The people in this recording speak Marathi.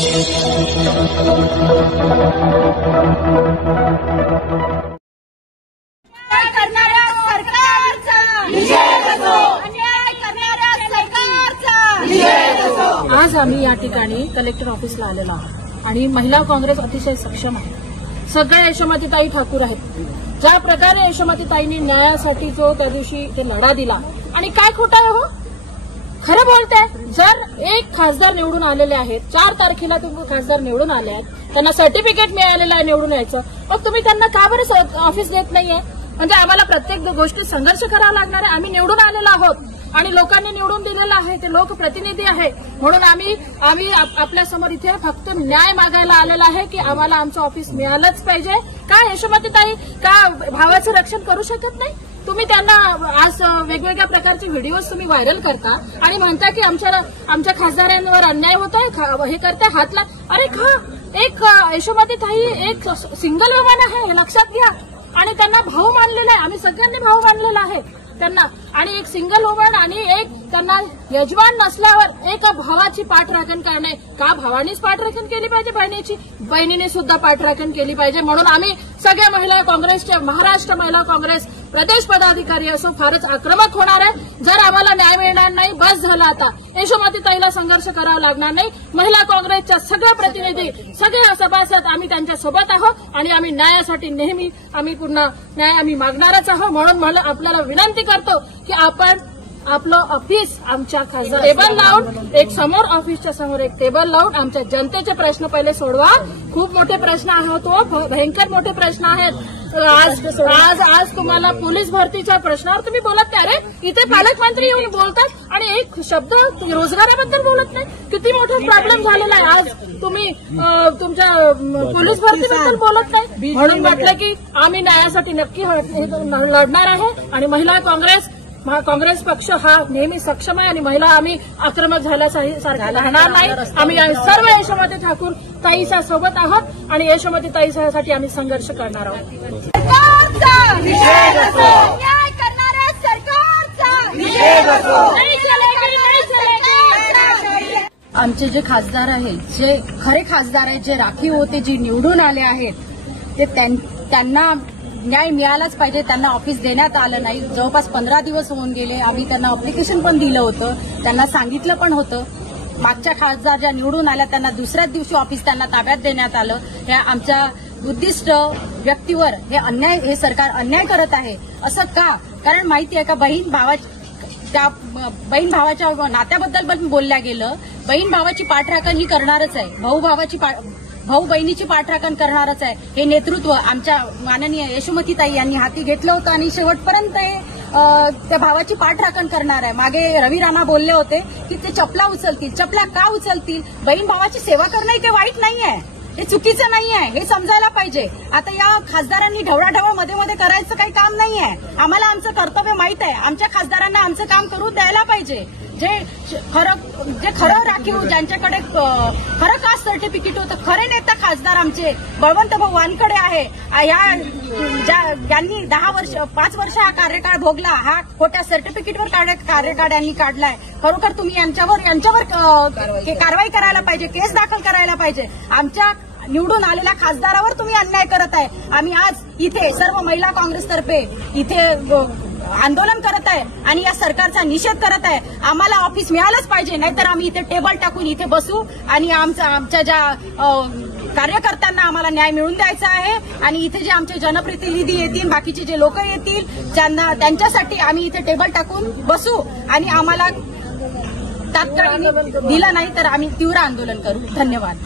आज आम्ही या ठिकाणी कलेक्टर ऑफिसला आलेलो आहोत आणि महिला काँग्रेस अतिशय सक्षम आहे. सगळ्या यशोमतीताई ठाकूर आहेत. ज्या प्रकारे यशोमतीताईंनी न्यायासाठी जो त्या दिवशी ते लढा दिला आणि काय खोटं आहे हो, खरं बोलताय. जर एक खासदार निवडून आलेले आहेत, 4 तारखेला तुम्ही खासदार निवडून आले आहेत, त्यांना सर्टिफिकेट मिळालेलं आहे निवडून यायचं, मग तुम्ही त्यांना का बरं ऑफिस देत नाहीये? म्हणजे आम्हाला प्रत्येक गोष्टी संघर्ष करावा लागणार आहे. आम्ही निवडून आलेलो आहोत आणि लोकांनी निवडून दिलेलं आहे, ते लोकप्रतिनिधी आहे. म्हणून आम्ही आपल्या समोर इथे फक्त न्याय मागायला आलेला आहे की आम्हाला आमचं ऑफिस मिळालंच पाहिजे. का यशोमतीताई का भावाचं रक्षण करू शकत नाही? तुम्ही त्यांना आज वेगवेगळ्या प्रकारचे व्हिडिओज तुम्ही व्हायरल करता आणि म्हणता की आमच्या खासदारांवर अन्याय होतोय, हे करताय हातला. अरे एक यशोमतीताई एक सिंगल वुमन आहे, हे लक्षात घ्या. आणि त्यांना भाऊ मानलेला आहे, आम्ही सगळ्यांनी भाऊ मानलेला आहे त्यांना. आणि एक सिंगल वुमन आणि एक त्यांना यजमान नसल्यावर एक भावाची पाठराखण करणे, का भावानीच पाठराखण केली पाहिजे बहिणीची, बहिणीने सुद्धा पाठराखण केली पाहिजे. म्हणून आम्ही सगळ्या महिला काँग्रेसच्या, महाराष्ट्र महिला काँग्रेस प्रदेश पदाधिकारी असो, फारच आक्रमक होणार आहे. जर आम्हाला न्याय मिळणार नाही, बस झाला आता. यशोमतीताईला संघर्ष करावा लागणार नाही. महिला काँग्रेसच्या सगळे प्रतिनिधी, सगळे सभासद आम्ही त्यांच्या सोबत आहोत आणि आम्ही न्यायासाठी नेहमी आम्ही पूर्ण न्याय आम्ही मागणारच आहोत. म्हणून मला आपल्याला विनंती करतो की आपण आपलं ऑफिस आमच्या खासदार टेबल लावून, एक समोर ऑफिसच्या समोर एक टेबल लावून आमच्या जनतेचे प्रश्न पहिले सोडवा. खूप मोठे प्रश्न आहेत, भयंकर मोठे प्रश्न आहेत. आज तुम्हाला पोलीस भरतीच्या प्रश्नावर तुम्ही बोलत नाही. अरे इथे पालकमंत्री येऊन बोलतात आणि एक शब्द रोजगाराबद्दल बोलत नाही. किती मोठा प्रॉब्लेम झालेला आहे. आज तुम्ही तुमच्या पोलीस भरतीबद्दल बोलत नाही. म्हणून म्हटलं की आम्ही न्यायासाठी नक्की लढणार आहे आणि महिला काँग्रेस पक्ष हा नेहमी सक्षम आहे आणि महिला आम्ही आक्रमक झाल्यासारखं राहणार नाही. आम्ही सर्व यशोमती ठाकूर ताईच्या सोबत आहोत आणि यशोमती ताईसाठी आम्ही संघर्ष करणार आहोत. आमचे जे खासदार आहेत, जे खरे खासदार आहेत, जे राखीव होते, जे निवडून आले आहेत, ते त्यांना न्याय मिळालाच पाहिजे. त्यांना ऑफिस देण्यात आलं नाही. जवळपास 15 दिवस होऊन गेले. आम्ही त्यांना अप्लिकेशन पण दिलं होतं, त्यांना सांगितलं पण होतं. मागच्या खासदार ज्या निवडून आल्या त्यांना दुसऱ्याच दिवशी ऑफिस त्यांना ताब्यात देण्यात आलं. हे आमच्या उद्दिष्ट व्यक्तीवर हे सरकार अन्याय करत आहे. असं का? कारण माहिती आहे का, बहीण भावाच्या नात्याबद्दल पण बोलल्या गेलं. बहीण भावाची पाठराखण ही करणारच आहे, भाऊ बहिणीची पाठराखण करणारच आहे. हे नेतृत्व आमच्या माननीय यशोमतीताई यांनी हाती घेतलं होतं आणि शेवटपर्यंत त्या भावाची पाठराखण करणार आहे. मागे रवी राणा बोलले होते की ते चपला उचलतील. चपला का उचलतील? बहीण भावाची सेवा करणं काही वाईट नाहीये, हे चुकीचं नाहीये, हे समजायला पाहिजे. आता या खासदारांनी ढवळाढवळ मध्ये करायचं काही काम नाहीये. आम्हाला आमचं कर्तव्य माहित आहे. आमच्या खासदारांना आमचं काम करू द्यायला पाहिजे. जे खरं राखीव, ज्यांच्याकडे खरं कास्ट सर्टिफिकेट होतं, खरे नेता खासदार आमचे बळवंत भाऊ वानकडे आहे. यांनी 5 वर्ष हा कार्यकाळ भोगला. हा खोट्या सर्टिफिकेटवर कार्यकाळ यांनी काढलाय. खरोखर तुम्ही यांच्यावर कारवाई करायला पाहिजे, केस दाखल करायला पाहिजे. आमच्या निवडून आलेल्या खासदारावर तुम्ही अन्याय करत आहे. आम्ही आज इथे सर्व महिला काँग्रेसतर्फे इथे आंदोलन करत आहे आणि या सरकारचा निषेध करत आहे. आम्हाला ऑफिस मिळालंच पाहिजे, नाहीतर आम्ही इथे टेबल टाकून इथे बसू आणि आमच्या ज्या कार्यकर्त्यांना आम्हाला न्याय मिळवून द्यायचा आहे. आणि इथे जे आमचे जनप्रतिनिधी येतील, बाकीचे जे लोक येतील, त्यांच्यासाठी आम्ही इथे टेबल टाकून बसू आणि आम्हाला तात्काळ दिलं नाही तर आम्ही तीव्र आंदोलन करू. धन्यवाद.